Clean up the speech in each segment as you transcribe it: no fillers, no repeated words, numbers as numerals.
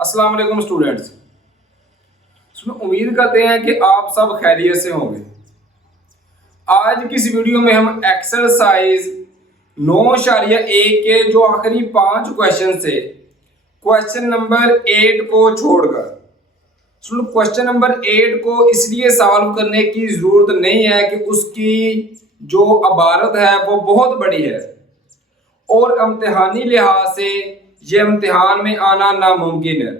अस्सलाम वालेकुम स्टूडेंट्स। उम्मीद करते हैं कि आप सब खैरियत से होंगे। आज की इस वीडियो में हम एक्सरसाइज 9.1 के जो आखिरी 5 क्वेश्चन थे, क्वेश्चन नंबर 8 को छोड़कर, क्वेश्चन नंबर 8 को इसलिए सॉल्व करने की ज़रूरत नहीं है कि उसकी जो इबारत है वो बहुत बड़ी है और इम्तिहानी लिहाज से ये इम्तिहान में आना नामुमकिन है,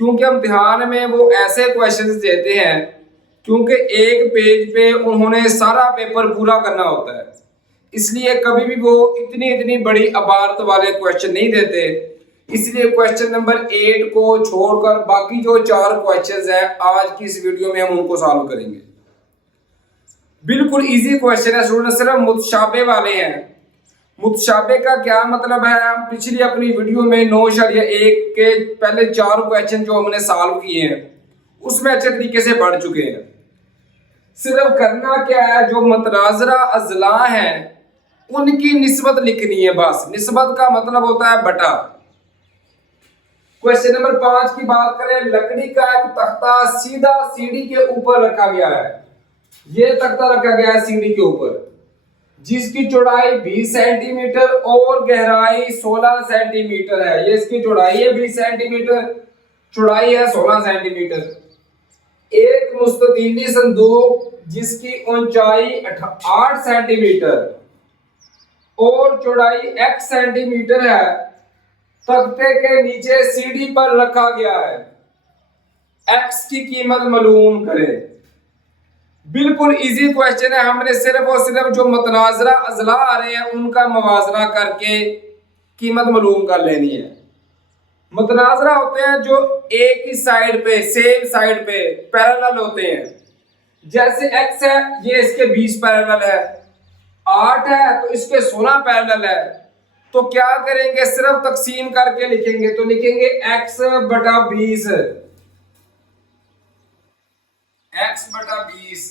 क्योंकि इम्तिहान में वो ऐसे क्वेश्चंस देते हैं क्योंकि एक पेज पे उन्होंने सारा पेपर पूरा करना होता है, इसलिए कभी भी वो इतनी बड़ी इबारत वाले क्वेश्चन नहीं देते। इसलिए क्वेश्चन नंबर 8 को छोड़कर बाकी जो 4 क्वेश्चंस हैं आज की इस वीडियो में हम उनको सॉल्व करेंगे। बिल्कुल इजी क्वेश्चन है स्टूडेंट, सिर्फ मुतशाबे वाले हैं। मुतशाबे का क्या मतलब है, हम पिछली अपनी वीडियो में 9.1 के पहले 4 क्वेश्चन जो हमने सॉल्व किए हैं उसमें अच्छे तरीके से पढ़ चुके हैं। सिर्फ करना क्या है, जो मतनाज़रा अज़ला हैं उनकी निस्बत लिखनी है बस। निस्बत का मतलब होता है बटा। क्वेश्चन नंबर 5 की बात करें, लकड़ी का एक तख्ता सीधा सीढ़ी के ऊपर रखा गया है। ये तख्ता रखा गया है सीढ़ी के ऊपर, जिसकी चौड़ाई 20 सेंटीमीटर और गहराई 16 सेंटीमीटर है। ये इसकी चौड़ाई है 20 सेंटीमीटर, चौड़ाई है 16 सेंटीमीटर। एक मुस्ततीली संदूक जिसकी ऊंचाई 8 सेंटीमीटर और चौड़ाई x सेंटीमीटर है, तख्ते के नीचे सीढ़ी पर रखा गया है। x की कीमत मालूम करें। बिल्कुल इजी क्वेश्चन है, हमने सिर्फ और सिर्फ जो मतनाज़रा अज़ला आ रहे हैं उनका मवाजना करके कीमत मालूम कर लेनी है। मतनाज़रा होते हैं जो एक ही साइड पे, सेम साइड पे पैरेलल होते हैं। जैसे x है, ये इसके 20 पैरेलल है, 8 है तो इसके 16 पैरेलल है। तो क्या करेंगे, सिर्फ तकसीम करके लिखेंगे। तो लिखेंगे x बटा 20, x बटा 20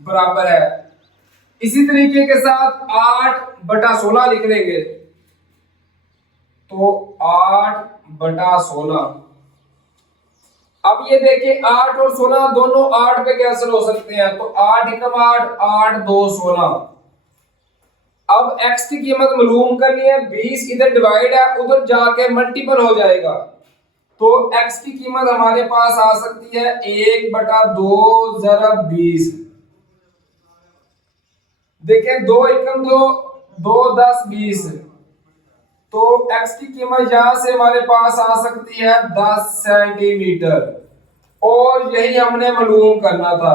बराबर है। इसी तरीके के साथ 8 बटा 16 लिख लेंगे। तो 8 बटा 16। अब ये देखिए 8 और 16 दोनों 8 पे कैंसिल हो सकते हैं, तो 8 एकम 8, 8 2 16। अब x की कीमत मालूम करनी है, 20 इधर डिवाइड है, उधर जाके मल्टीपल हो जाएगा। तो x की कीमत हमारे पास आ सकती है 1 बटा 2 ज़रब 20। देखें 2 एकम 2, 2 10 20। तो x की कीमत यहां से हमारे पास आ सकती है 10 सेंटीमीटर, और यही हमने मालूम करना था।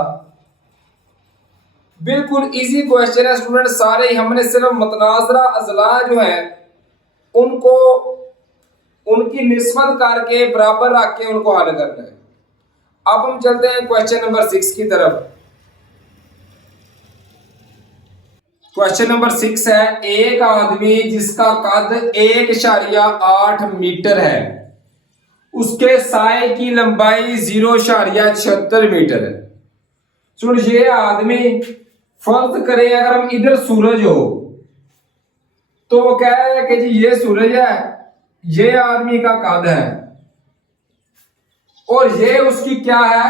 बिल्कुल इजी क्वेश्चन है स्टूडेंट, सारे ही हमने सिर्फ मतनाज़रा अज़ला जो है उनको उनकी निस्बत करके बराबर रख के उनको हल करना है। अब हम चलते हैं क्वेश्चन नंबर 6 की तरफ। क्वेश्चन नंबर 6 है, एक आदमी जिसका कद 1.8 मीटर है, उसके साए की लंबाई 0.76 मीटर है। सुन, ये आदमी, फर्ज करें अगर हम इधर सूरज हो तो वो कह रहे हैं कि जी ये सूरज है, ये आदमी का कद है और ये उसकी क्या है,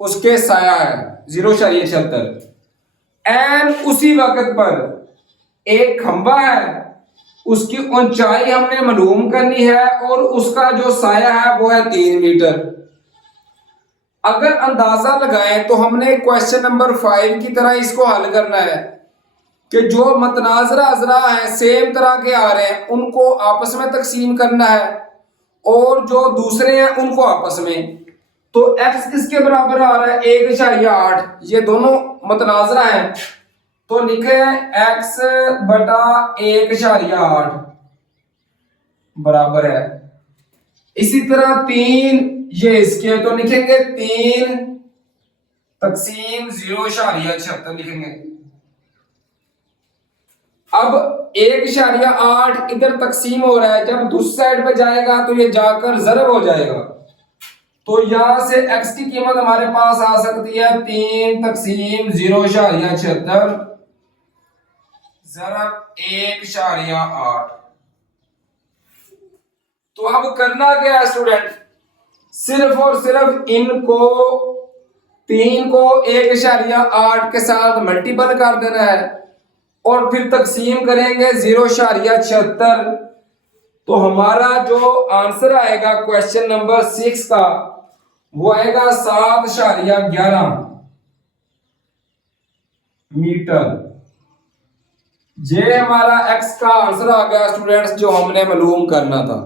उसके साया है 0.76। एंड उसी वक्त पर एक खंबा है, उसकी ऊंचाई हमने मालूम करनी है और उसका जो साया है वो है 3 मीटर। अगर अंदाजा लगाएं तो हमने क्वेश्चन नंबर 5 की तरह इसको हल करना है कि जो मतनाज़रा अज़ला है सेम तरह के आ रहे हैं उनको आपस में तकसीम करना है और जो दूसरे हैं उनको आपस में। तो x किसके बराबर आ रहा है, 1.8। ये दोनों मतनाज़रा हैं, तो लिखे x बटा 1.8 बराबर है। इसी तरह 3 ये इसके, तो लिखेंगे 3 तकसीम 0.76 लिखेंगे। अब 1.8 इधर तकसीम हो रहा है, जब दूसरी साइड पे जाएगा तो ये जाकर ज़रब हो जाएगा। तो यहां से x की कीमत हमारे पास आ सकती है 3 तकसीम 0.76 ज़रब 1.8। तो तो अब करना क्या है स्टूडेंट, सिर्फ और सिर्फ इनको 3 को 1.8 के साथ मल्टीपल कर देना है और फिर तकसीम करेंगे 0.76। तो हमारा जो आंसर आएगा क्वेश्चन नंबर 6 का वो आएगा 7.11 मीटर। ये हमारा एक्स का आंसर आ गया स्टूडेंट्स, जो हमने मालूम करना था।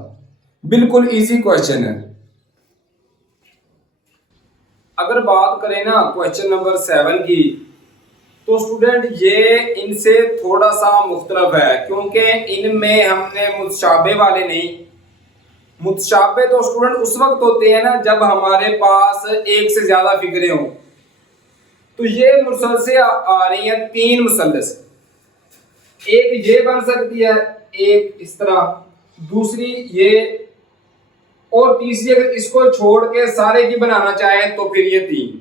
बिल्कुल इजी क्वेश्चन है। अगर बात करें ना क्वेश्चन नंबर 7 की, तो स्टूडेंट ये इनसे थोड़ा सा मुख्तलिफ है, क्योंकि इनमें हमने मुतशाबे वाले नहीं। मुतशाबे तो स्टूडेंट उस वक्त होते हैं ना जब हमारे पास एक से ज्यादा फिगरें हों। तो ये मुसलसल आ रही हैं 3 मुसलस, एक ये बन सकती है, एक इस तरह, दूसरी ये, और तीसरी अगर इसको छोड़ के सारे की बनाना चाहे तो फिर ये 3।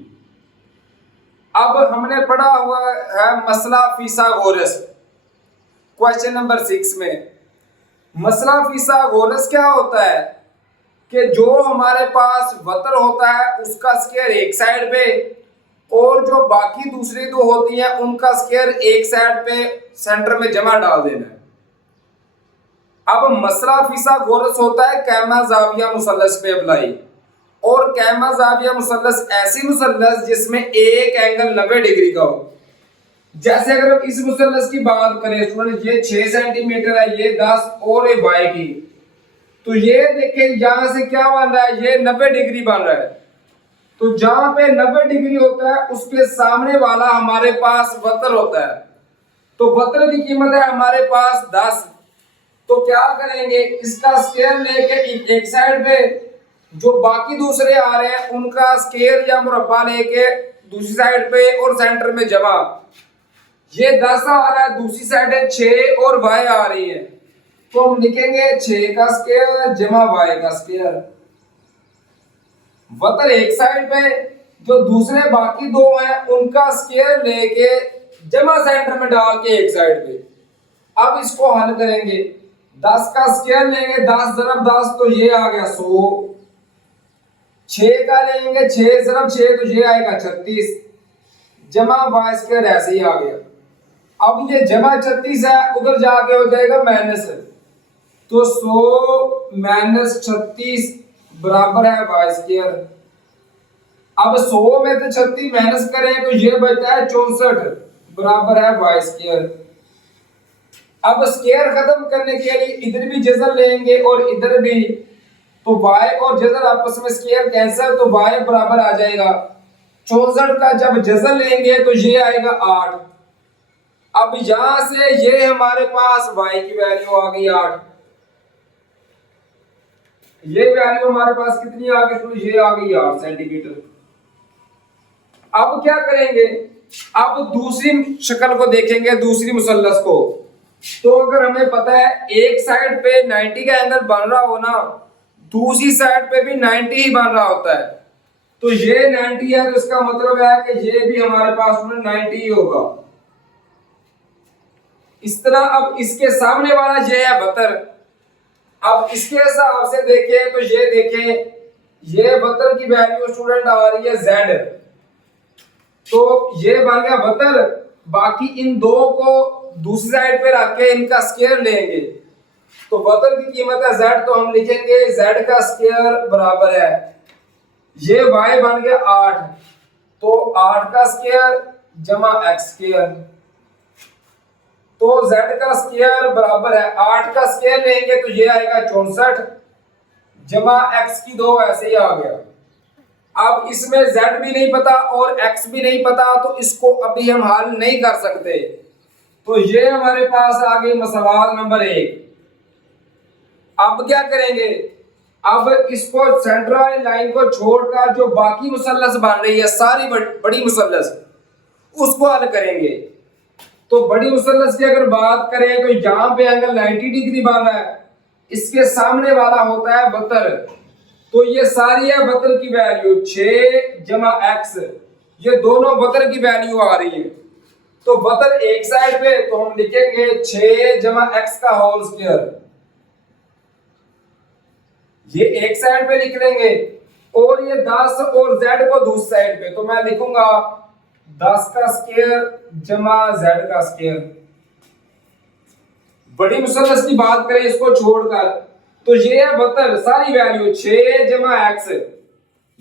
अब हमने पढ़ा हुआ है मसला फिसागोरस क्वेश्चन नंबर 6 में। मसला फिसागोरस क्या होता है कि जो हमारे पास वतर होता है उसका स्क्वायर एक साइड पे और जो बाकी दूसरी 2 होती हैं उनका स्क्वायर एक साइड पे सेंटर में जमा डाल देना है। अब मसला फिसागोरस होता है कैमा जाविया मुसल्लस पे अप्लाई, और कैमा जाविया मुसल्लस ऐसी मुसल्लस जिसमें एक एंगल 90 डिग्री का हो। जैसे अगर हम इस मुसल्लस की बात करें स्टूडेंट, ये 6 सेंटीमीटर है, ये 10 और ये y की, तो ये देखें यहां से क्या बन रहा है, ये 90 डिग्री बन रहा है। तो जहां पे 90 डिग्री होता है उसके सामने वाला हमारे पास वतर होता है। तो वतर की कीमत है हमारे पास 10। तो क्या करेंगे, इसका स्क्वायर लेके एक साइड पे, जो बाकी दूसरे आ रहे हैं उनका स्क्वायर या मुरब्बा लेके दूसरी साइड पे और सेंटर में जमा। ये 10 आ रहा है, दूसरी साइड है 6 और y आ रही है, तो हम लिखेंगे 6 का स्क्वायर जमा y का स्क्वायर। वतर एक साइड पे, जो दूसरे बाकी 2 हैं उनका स्क्वायर लेके जमा सेंटर में डाल के एक साइड पे। अब इसको हल करेंगे, 10 का स्क्वायर लेंगे, 10 × 10 तो ये आ गया 100। 6 का लेंगे, 6 × 6 तो ये आएगा 36, जमा y स्क्वायर ऐसे ही आ गया। अब ये जमा 36 है, उधर जाके हो जाएगा माइनस, तो 100 - 36 बराबर है y स्क्वायर। अब 100 में से 36 माइनस करें तो ये बचता है 64 बराबर है y स्क्वायर। अब स्क्वायर खत्म करने के लिए इधर भी जज़र लेंगे और इधर भी, तो y और जज़र आपस में स्क्वायर कैंसिल, तो y बराबर आ जाएगा 64 का जब जज़र लेंगे तो ये आएगा 8। अब यहां से ये हमारे पास y की वैल्यू आ गई 8। ये वैल्यू हमारे पास कितनी आ गई, तो ये आ गई 8 सेंटीमीटर। अब क्या करेंगे, अब दूसरी शक्ल को देखेंगे, दूसरी मुसल्लस को। तो अगर हमें पता है एक साइड पे 90 का एंगल बन रहा हो ना, दूसरी साइड पे भी 90 ही बन रहा होता है, तो ये 90 है, तो इसका मतलब है कि ये भी हमारे पास में 90 ही होगा। इस तरह अब इसके सामने वाला ये है वतर। अब इसके हिसाब से देखें तो ये देखें, ये वतर की वैल्यू स्टूडेंट आ रही है z, तो ये बन गया वतर। बाकी इन 2 को दूसरी साइड पे रख के इनका स्क्वायर लेंगे, तो वतर की कीमत है z, तो हम लिखेंगे z का स्क्वायर बराबर है, ये y बन गया 8, तो 8 का स्क्वायर जमा x स्क्वायर, तो z का स्क्वायर बराबर है 8 का स्क्वायर लेंगे तो ये आएगा 64 जमा x की 2 ऐसे ही आ गया। अब इसमें z भी नहीं पता और x भी नहीं पता, तो इसको अभी हम हल नहीं कर सकते। तो ये हमारे पास आ गई मसवाल नंबर 1। अब क्या करेंगे, अब इसको सेंटर वाली लाइन को छोड़कर जो बाकी मुसल्लस बन रही है सारी बड़ी मुसल्लस, उसको हल करेंगे। तो बड़ी मुसल्लस की अगर बात करें तो यहाँ पे एंगल 90 डिग्री बन रहा है, इसके सामने वाला होता है वतर, तो ये सारी है वतर की वैल्यू 6 जमा x, ये दोनों वतर की वैल्यू आ रही है। तो वतर एक साइड पे, तो हम लिखेंगे 6 जमा x का होल स्क्वायर। ये एक साइड पे लिख लेंगे और ये 10 और z को दूसरी साइड पे, तो मैं लिखूंगा 10 का स्क्वायर जमा z का स्क्वायर। बड़ी मुसलसल की बात करें इसको छोड़कर तो ये है वतर, सारी वैल्यू 6 जमा x,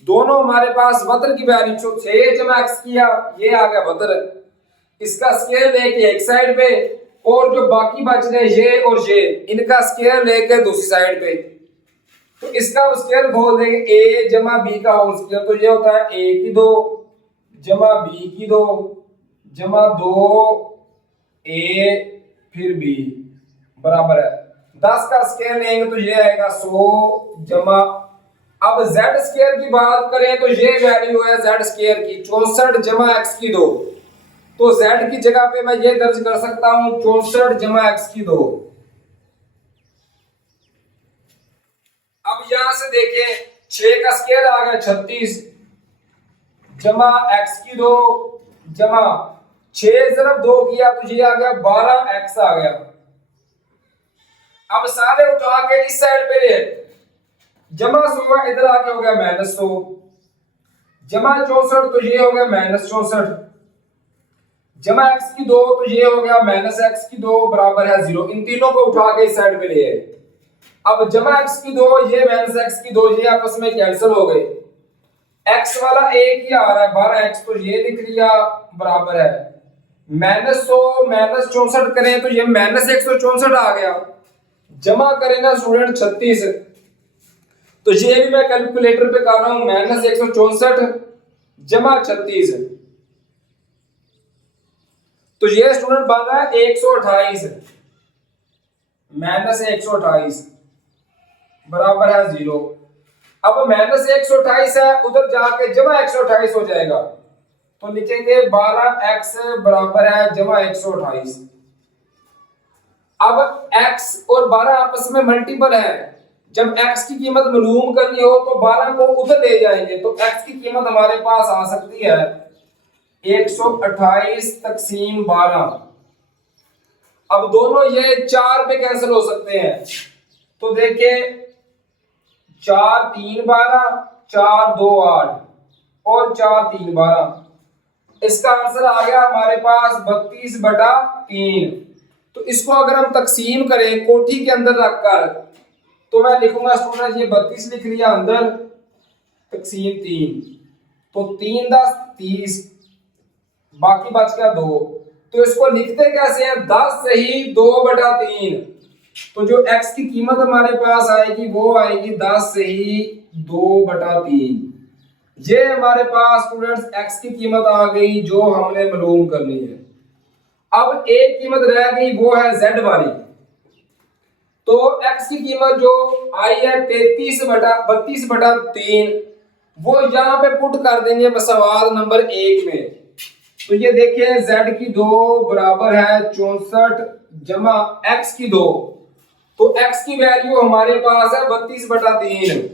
दोनों हमारे पास वतर की वैल्यू 6 जमा x किया, ये आ गया वतर। इसका स्क्वायर लेके एक साइड पे और जो बाकी बच रहे ये और ये, इनका स्क्वायर लेके दूसरी साइड पे, तो इसका स्क्वायर खोल देंगे a जमा b का होल स्क्वायर, तो ये होता है a की 2 जमा b की 2 जमा 2a फिर b बराबर है 10 का स्क्वायर लेंगे तो ये आएगा 100 जमा, अब z स्क्वायर की बात करें तो ये वैल्यू है z स्क्वायर की 64 जमा x की 2, तो z की जगह पे मैं ये दर्ज कर सकता हूं 64 जमा x की 2। अब यहां से देखें 6 का स्क्वायर आ गया 36 जमा x की 2 जमा 6 जरब 2 किया तो ये आ गया 12x आ गया। अब सारे उठा के इस साइड पे ले, जमा 100 इधर आके हो गया -100 जमा 64 तो ये हो गया -64 जमा x की 2 तो ये हो गया -x की 2 बराबर है 0। इन तीनों को उठा के इस साइड पे ले आए। अब जमा x की 2 ये -x की 2 ये आपस में कैंसिल हो गए, x वाला एक ही आ रहा है 12x, तो ये लिख लिया बराबर है -100 -64 करें तो ये -164 आ गया, जमा करेंगे स्टूडेंट 36, तो ये भी मैं कैलकुलेटर पे कर रहा हूं -164 जमा 36, तो ये स्टूडेंट बन रहा है 128 -128 बराबर है 0। अब -128 है उधर जाके जमा 128 हो जाएगा, तो लिखेंगे 12x बराबर है जमा 128। अब x और 12 आपस में मल्टीपल है, जब x की कीमत मालूम करनी हो तो 12 को उधर ले जाएंगे, तो x की कीमत हमारे पास आ सकती है 128 तकसीम 12। अब दोनों ये 4 पे कैंसिल हो सकते हैं, तो देखिए 4 3 12 4 2 8 और 4 3 12, इसका आंसर आ गया हमारे पास 32/3। तो इसको अगर हम तकसीम करें कोठी के अंदर रखकर तो मैं लिखूंगा स्टूडेंट ये 32 लिख लिया अंदर तकसीम 3, तो 3 10 30 बाकी बच गया 2, तो इसको लिखते कैसे हैं 10 सही 2/3, तो जो x की कीमत हमारे पास आएगी वो आएगी 10 सही 2/3। ये हमारे पास स्टूडेंट्स x की कीमत आ गई जो हमने मालूम करनी है। अब एक कीमत रह गई वो है z वाली, तो x की कीमत जो आई है 32/3 वो यहां पे पुट कर देंगे सवाल नंबर 1 में। तो ये देखिए z की 2 बराबर है 64 जमा x की 2, तो x की वैल्यू हमारे पास है 32/3,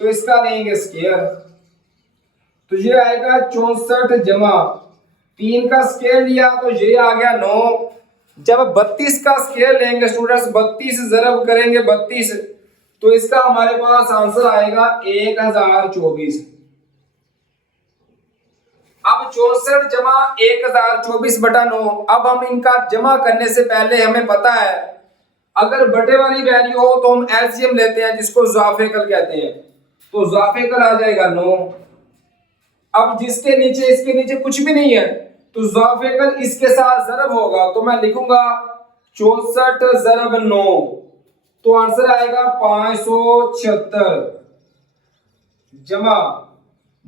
तो इसका लेंगे स्क्वायर, तो ये आएगा 64 जमा 3 का स्क्वायर लिया तो ये आ गया 9, जब 32 का स्क्वायर लेंगे स्टूडेंट्स 32 जरब करेंगे 32, तो इसका हमारे पास आंसर आएगा 1024। अब 64 जमा 1024/9, अब हम इनका जमा करने से पहले हमें पता है अगर बटे वाली वैल्यू हो तो हम एलसीएम लेते हैं जिसको ज़ाफ़ेकल कहते हैं, तो ज़ाफ़ेकल आ जाएगा 9। अब जिसके नीचे इसके नीचे कुछ भी नहीं है तो ज़ाफ़ेकल इसके साथ ज़रब होगा, तो मैं लिखूंगा 64 ज़रब 9, तो आंसर आएगा 576 जमा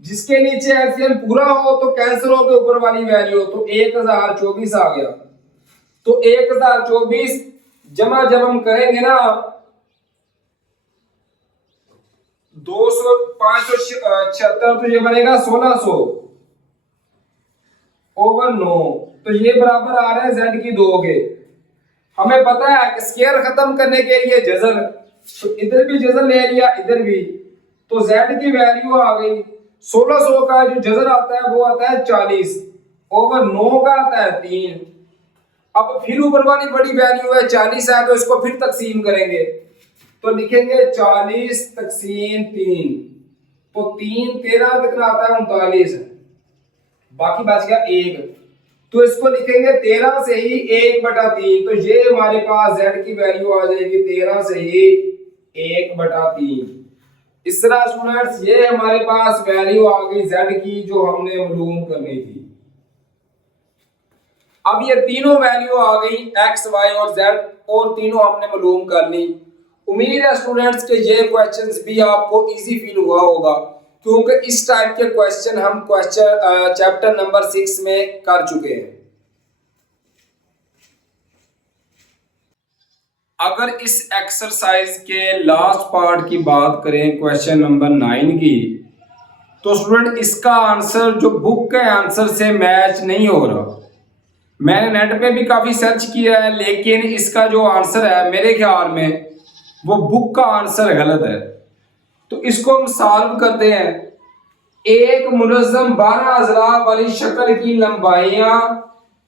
जिसके नीचे एलसीएम पूरा हो तो कैंसिल हो के ऊपर वाली वैल्यू तो 1024 आ गया, तो 1024 जमा जब हम करेंगे ना 200 576 तो ये बनेगा 1600 ओवर 9, तो ये बराबर आ रहा है z की 2 के। हमें पता है कि स्क्वायर खत्म करने के लिए जज़र, तो इधर भी जज़र ले लिया इधर भी, तो z की वैल्यू आ गई 1600 का जो जज़र आता है वो आता है 40 ओवर 9 का आता है 3। अब फिर ऊपर वाली बड़ी वैल्यू है 40 है, तो इसको फिर तकसीम करेंगे, तो लिखेंगे 40 तकसीम 3, तो 3 13 कितना आता है 39, बाकी बच गया 1, तो इसको लिखेंगे 13 से ही 1/3, तो ये हमारे पास z की वैल्यू आ जाएगी 13 से ही 1/3। इस तरह स्टूडेंट्स ये हमारे पास वैल्यू आ गई z की जो हमने मालूम करनी थी। अब ये तीनों वैल्यू आ गई x, y और z, और तीनों हमने मालूम कर ली। उम्मीद है स्टूडेंट्स के ये क्वेश्चंस भी आपको इजी फील हुआ होगा, क्योंकि इस टाइप के क्वेश्चन हम चैप्टर नंबर 6 में कर चुके हैं। अगर इस एक्सरसाइज के लास्ट पार्ट की बात करें क्वेश्चन नंबर 9 की, तो स्टूडेंट इसका आंसर जो बुक के आंसर से मैच नहीं हो रहा। मैंने नेट पे भी काफ़ी सर्च किया है, लेकिन इसका जो आंसर है मेरे ख्याल में वो बुक का आंसर गलत है। तो इसको हम सॉल्व करते हैं। एक मुनज़्ज़म 12 अज़ला वाली शक्ल की लंबाइयां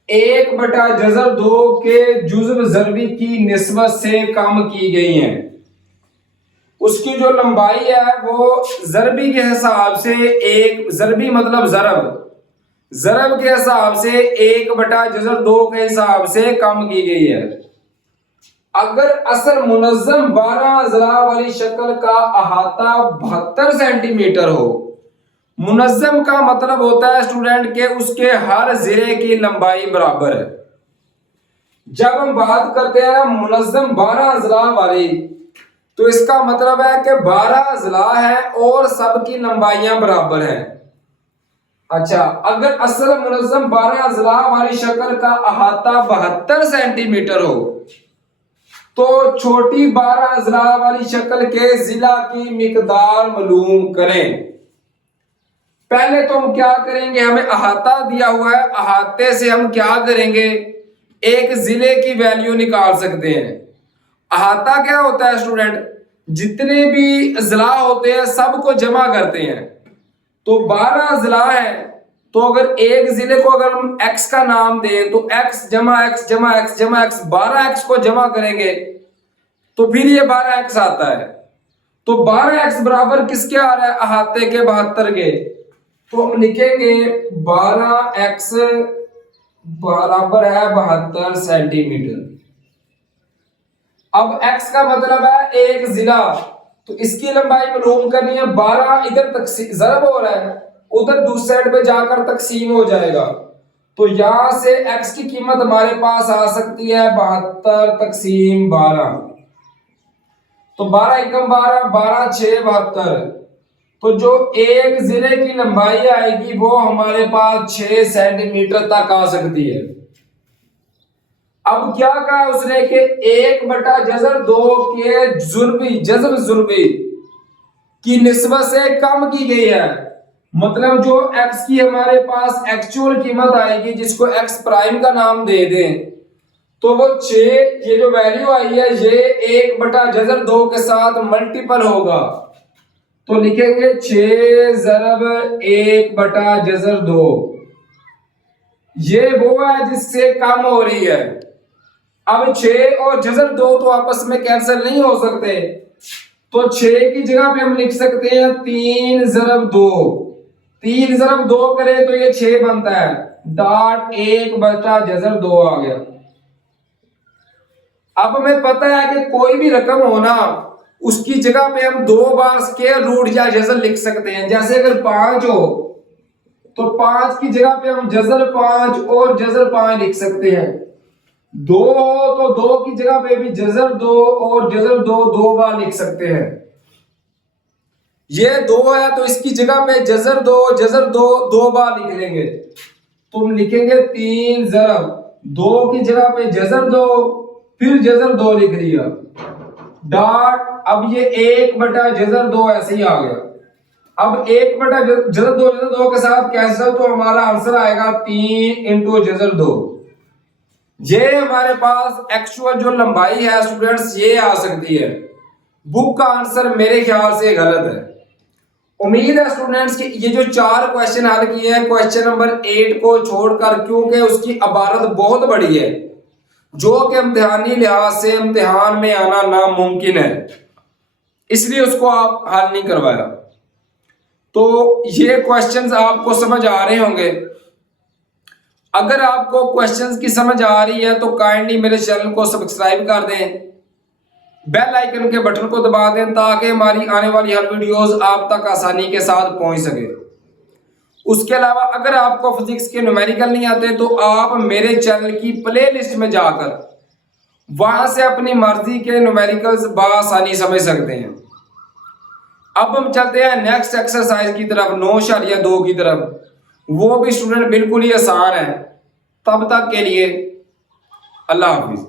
1/2 के जुज़्व ज़रबी की निस्बत से कम की गई हैं। उसकी जो लंबाई है वो ज़रबी के हिसाब से ज़रबी मतलब ज़रब के हिसाब से 1/2 के हिसाब से कम की गई है। अगर असल मुनज़्ज़म 12 अज़ला वाली शक्ल का अहाता 72 सेंटीमीटर हो, मुनज़्ज़म का मतलब होता है स्टूडेंट के उसके हर ज़िरे की लंबाई बराबर है। जब हम बात करते हैं ना मुनज़्ज़म 12 अज़ला वाली, तो इसका मतलब है कि 12 अज़ला है और सबकी लंबाइयां बराबर हैं। अच्छा, अगर असल मुनज़्ज़म 12 अज़ला वाली शक्ल का अहाता 72 सेंटीमीटर हो, तो छोटी 12 अज़ला वाली शक्ल के ज़िला की मिकदार मालूम करें। पहले तो हम क्या करेंगे, हमें अहाता दिया हुआ है, अहाते से हम क्या करेंगे, एक जिले की वैल्यू निकाल सकते हैं। अहाता क्या होता है स्टूडेंट, जितने भी अज़ला होते हैं सबको जमा करते हैं। तो 12 अज़ला है, तो अगर एक जिले को अगर हम x का नाम दें तो x जमा x जमा x जमा x 12x को जमा करेंगे तो फिर ये 12x आता है। तो 12x बराबर किसके आ रहा है, अहाते के 72 के। तो हम लिखेंगे 12x बराबर है 72 सेंटीमीटर। अब x का मतलब है एक जिला, तो इसकी लंबाई मालूम करनी है। 12 इधर तक ज़रब हो रहा है, उधर दूसरी साइड पे जाकर तकसीम हो जाएगा। तो यहां से x की कीमत हमारे पास आ सकती है 72 तकसीम 12। तो 12 एकम 12, 12 6 72। तो जो एक जिले की लंबाई आएगी वो हमारे पास 6 सेंटीमीटर तक आ सकती है। अब क्या कहा उसने कि 1/2 के जज़्ब ज़ुरबी की निस्बत से कम की गई है। मतलब जो x की हमारे पास एक्चुअल कीमत आएगी, जिसको x प्राइम का नाम दे दें, तो वो 6, ये जो वैल्यू आई है ये 1/2 के साथ मल्टीपल होगा। तो लिखेंगे 6 ज़रब 1/2। ये वो है जिससे कम हो रही है। अब 6 और जज़र 2 तो आपस में कैंसिल नहीं हो सकते, तो 6 की जगह पे हम लिख सकते हैं 3 ज़रब 2। 3 ज़रब 2 करें तो ये 6 बनता है, डॉट 1/2 आ गया। अब हमें पता है कि कोई भी रकम होना उसकी जगह पे हम 2 बार स्क्वायर रूट या जज़र लिख सकते हैं। जैसे अगर 5 हो तो 5 की जगह पे हम जज़र 5 और जज़र 5 लिख सकते हैं। 2 हो तो 2 की जगह पे भी जज़र 2 और जज़र 2 बार लिख सकते हैं। ये 2 है तो इसकी जगह पे जज़र 2 बार लिख लेंगे। तो हम लिखेंगे 3 ज़रब 2 की जगह पे जज़र 2 फिर जज़र 2 लिख लिया, डॉट। अब ये 1/2 ऐसे ही आ गया। अब 1/2 के साथ कैंसिल, तो हमारा आंसर आएगा 3 × जज़र 2। ये हमारे पास एक्चुअल जो लंबाई है स्टूडेंट्स ये आ सकती है। बुक का आंसर मेरे ख्याल से गलत है। उम्मीद है स्टूडेंट्स कि ये जो 4 क्वेश्चन हल किए हैं क्वेश्चन नंबर 8 को छोड़कर, क्योंकि उसकी इबारत बहुत बड़ी है, जो कि इम्तिहानी लिहाज से इम्तिहान में आना नामुमकिन है, इसलिए उसको आप हल नहीं करवाया। तो ये क्वेश्चंस आपको समझ आ रहे होंगे। अगर आपको क्वेश्चंस की समझ आ रही है तो काइंडली मेरे चैनल को सब्सक्राइब कर दें, बेल आइकन के बटन को दबा दें ताकि हमारी आने वाली हर वीडियोस आप तक आसानी के साथ पहुंच सके। उसके अलावा अगर आपको फिजिक्स के न्यूमेरिकल नहीं आते तो आप मेरे चैनल की प्लेलिस्ट में जाकर वहां से अपनी मर्जी के न्यूमेरिकल्स बआसानी समझ सकते हैं। अब हम चलते हैं नेक्स्ट एक्सरसाइज की तरफ, 9.2 की तरफ। वो भी स्टूडेंट बिल्कुल ही आसान है। तब तक के लिए अल्लाह हाफिज।